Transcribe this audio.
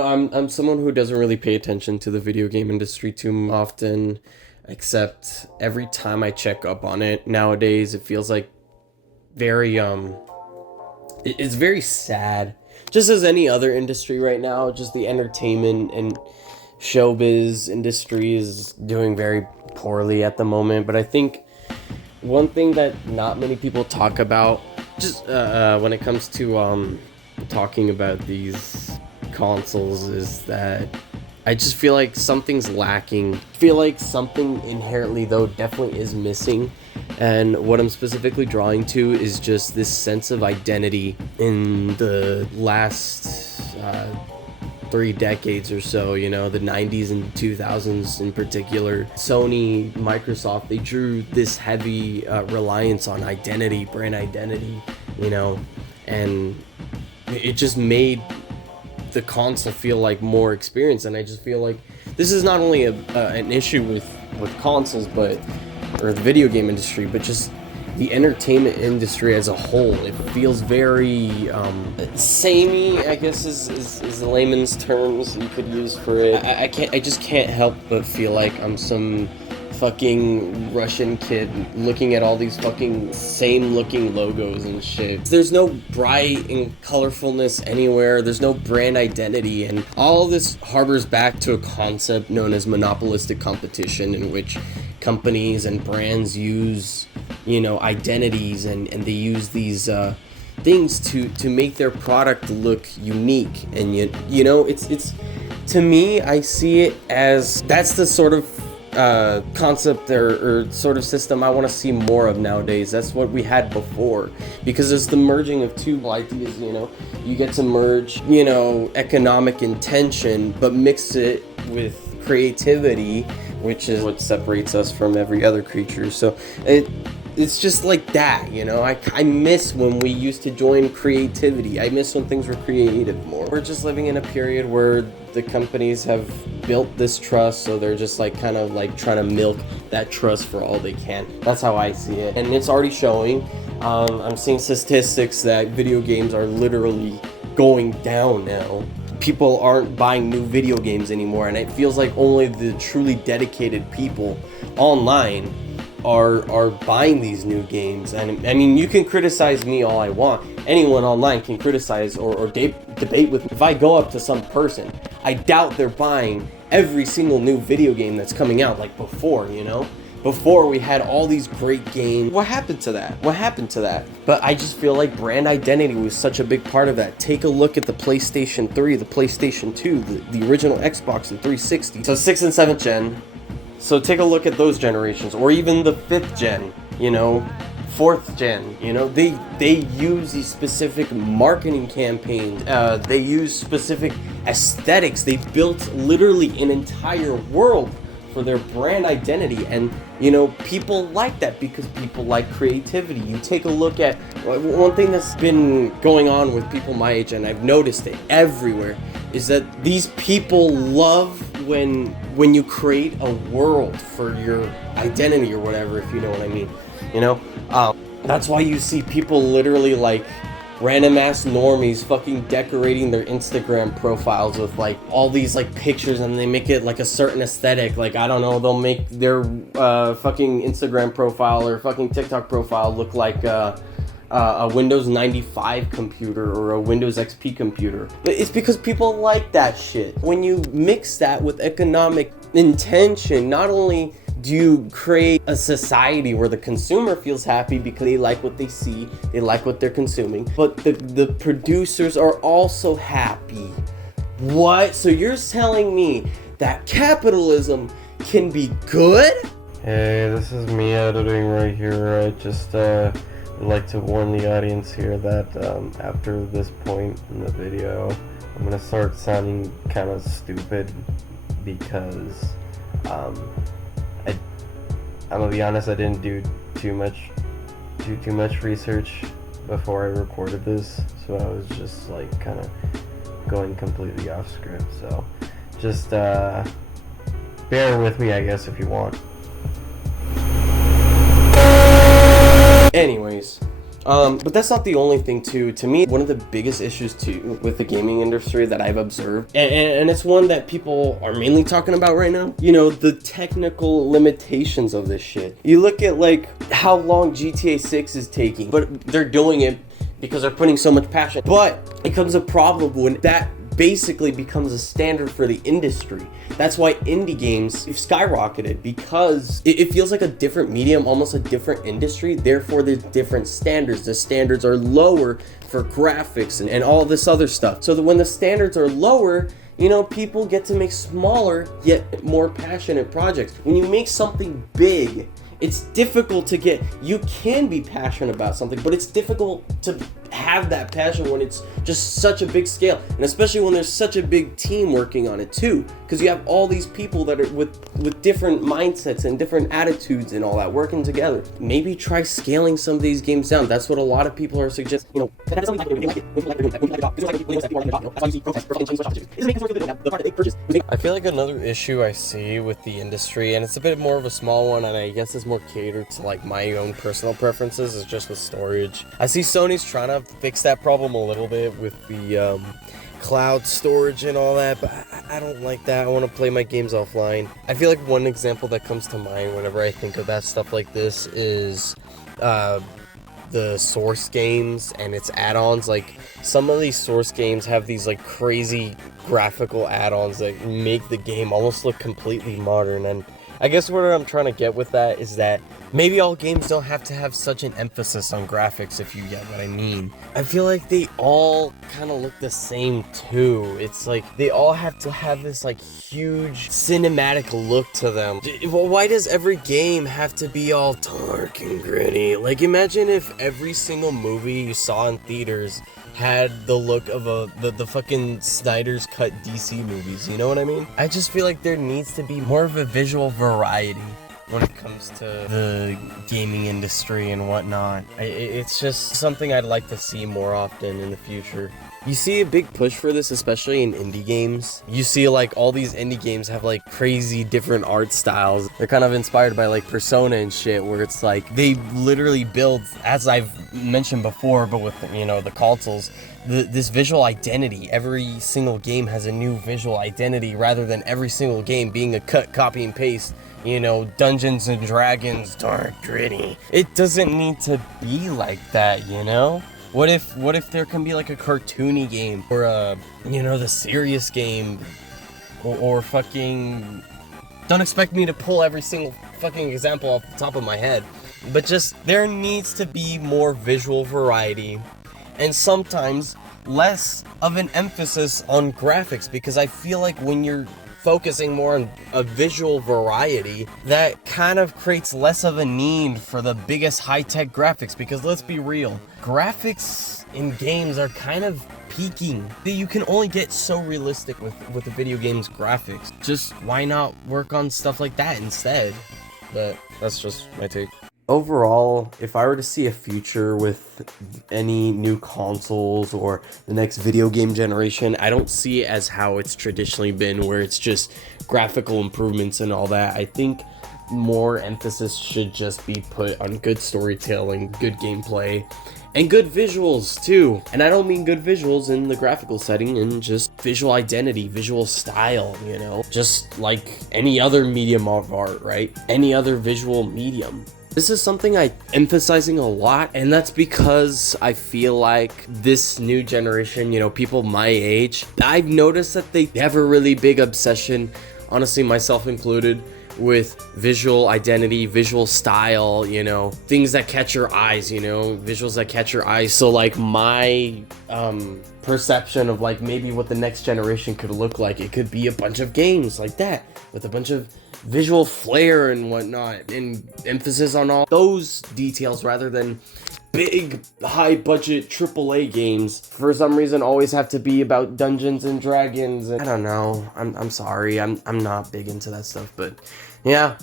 I'm someone who doesn't really pay attention to the video game industry too often, except every time I check up on it nowadays, it feels like very it's very sad. Just as any other industry right now, just the entertainment and showbiz industry is doing very poorly at the moment. But I think one thing that not many people talk about, just when it comes to talking about these consoles, is that I just feel like something's lacking. I feel like something inherently, though, definitely is missing. And what I'm specifically drawing to is just this sense of identity in the last 3 decades or so, the 90s and 2000s in particular. Sony, Microsoft, they drew this heavy reliance on identity, brand identity, and it just made the console feel like more experience. And I just feel like this is not only an issue with consoles, or the video game industry, but just the entertainment industry as a whole. It feels very samey, I guess is the layman's terms you could use for it. I just can't help but feel like I'm some fucking Russian kid looking at all these fucking same looking logos and shit. There's no bright and colorfulness anywhere. There's no brand identity, and all this harbors back to a concept known as monopolistic competition, in which companies and brands use identities, and they use these things to make their product look unique. And it's to me, I see it as that's the sort of concept or sort of system I want to see more of nowadays. That's what we had before, because it's the merging of two ideas. You get to merge economic intention, but mix it with creativity, which is what separates us from every other creature. So it's just like that, I miss when we used to join creativity. I miss when things were creative more. We're just living in a period where the companies have built this trust, so they're just kind of trying to milk that trust for all they can. That's how I see it, and it's already showing. I'm seeing statistics that video games are literally going down now. People aren't buying new video games anymore, and it feels like only the truly dedicated people online are buying these new games. And I mean, you can criticize me all I want. Anyone online can criticize or debate with me. If I go up to some person, I doubt they're buying every single new video game that's coming out like before, Before we had all these great games. What happened to that? But I just feel like brand identity was such a big part of that. Take a look at the PlayStation 3, the PlayStation 2, the original Xbox and 360. So 6th and 7th gen. So take a look at those generations, or even the 5th gen, 4th gen, they use these specific marketing campaigns. They use specific aesthetics. They built literally an entire world for their brand identity, and people like that because people like creativity. You take a look at one thing that's been going on with people my age, and I've noticed it everywhere, is that these people love when you create a world for your identity or whatever, if you know what I mean. That's why you see people literally random ass normies fucking decorating their Instagram profiles with all these pictures, and they make it a certain aesthetic. I don't know, they'll make their fucking Instagram profile or fucking TikTok profile look like a Windows 95 computer or a Windows XP computer. It's because people like that shit. When you mix that with economic intention, not only do you create a society where the consumer feels happy because they like what they see, they like what they're consuming, but the producers are also happy. What? So you're telling me that capitalism can be good? Hey, this is me editing right here. I just would like to warn the audience here that after this point in the video, I'm gonna start sounding kind of stupid because I'm gonna be honest, I didn't do too much research before I recorded this, so I was just kind of going completely off script. So just bear with me, I guess, if you want. Anyways, But that's not the only thing too. To me, one of the biggest issues too with the gaming industry that I've observed, and it's one that people are mainly talking about right now, you know, the technical limitations of this shit. You look at like how long GTA 6 is taking, but they're doing it because they're putting so much passion. But it becomes a problem when that basically becomes a standard for the industry. That's why indie games have skyrocketed, because it feels like a different medium, almost a different industry. Therefore, there's different standards. The standards are lower for graphics and all this other stuff. So that when the standards are lower, you know, people get to make smaller yet more passionate projects. When you make something big, it's difficult to get, you can be passionate about something, but it's difficult to have that passion when it's just such a big scale, and especially when there's such a big team working on it too, because you have all these people that are with different mindsets and different attitudes and all that working together. Maybe try scaling some of these games down. That's what a lot of people are suggesting. You know, I feel like another issue I see with the industry, and it's a bit more of a small one, and I guess it's more catered to like my own personal preferences, is just with storage. I see Sony's trying to fix that problem a little bit with the cloud storage and all that, but I don't like that. I want to play my games offline. I feel like one example that comes to mind whenever I think of that stuff like this is the Source games and its add-ons. Like, some of these Source games have these like crazy graphical add-ons that make the game almost look completely modern, and I guess what I'm trying to get with that is that maybe all games don't have to have such an emphasis on graphics, if you get what I mean. I feel like they all kind of look the same too. It's like they all have to have this like huge cinematic look to them. Why does every game have to be all dark and gritty? Like, imagine if every single movie you saw in theaters had the look of the fucking Snyder's Cut DC movies, you know what I mean? I just feel like there needs to be more of a visual variety when it comes to the gaming industry and whatnot. It's just something I'd like to see more often in the future. You see a big push for this, especially in indie games. You see like all these indie games have like crazy different art styles. They're kind of inspired by like Persona and shit, where it's like they literally build, as I've mentioned before, but with, you know, the consoles, this visual identity. Every single game has a new visual identity, rather than every single game being a cut, copy, and paste. You know, Dungeons and Dragons, dark, gritty. It doesn't need to be like that, you know? What if there can be like a cartoony game, or a, you know, the serious game, or fucking, don't expect me to pull every single fucking example off the top of my head, but just, there needs to be more visual variety, and sometimes less of an emphasis on graphics, because I feel like when you're focusing more on a visual variety, that kind of creates less of a need for the biggest high-tech graphics, because let's be real, graphics in games are kind of peaking. You can only get so realistic with the video game's graphics. Just why not work on stuff like that instead? But that's just my take. Overall, if I were to see a future with any new consoles or the next video game generation, I don't see it as how it's traditionally been, where it's just graphical improvements and all that. I think more emphasis should just be put on good storytelling, good gameplay, and good visuals too. And I don't mean good visuals in the graphical setting, and just visual identity, visual style, you know, just like any other medium of art, right? Any other visual medium. This is something I'm emphasizing a lot, and that's because I feel like this new generation, you know, people my age, I've noticed that they have a really big obsession, honestly, myself included, with visual identity, visual style, you know, things that catch your eyes, you know, visuals that catch your eyes. So like my perception of like maybe what the next generation could look like, it could be a bunch of games like that with a bunch of visual flair and whatnot, and emphasis on all those details, rather than big high budget AAA games for some reason always have to be about Dungeons and Dragons. And I don't know, I'm sorry, I'm not big into that stuff, but yeah,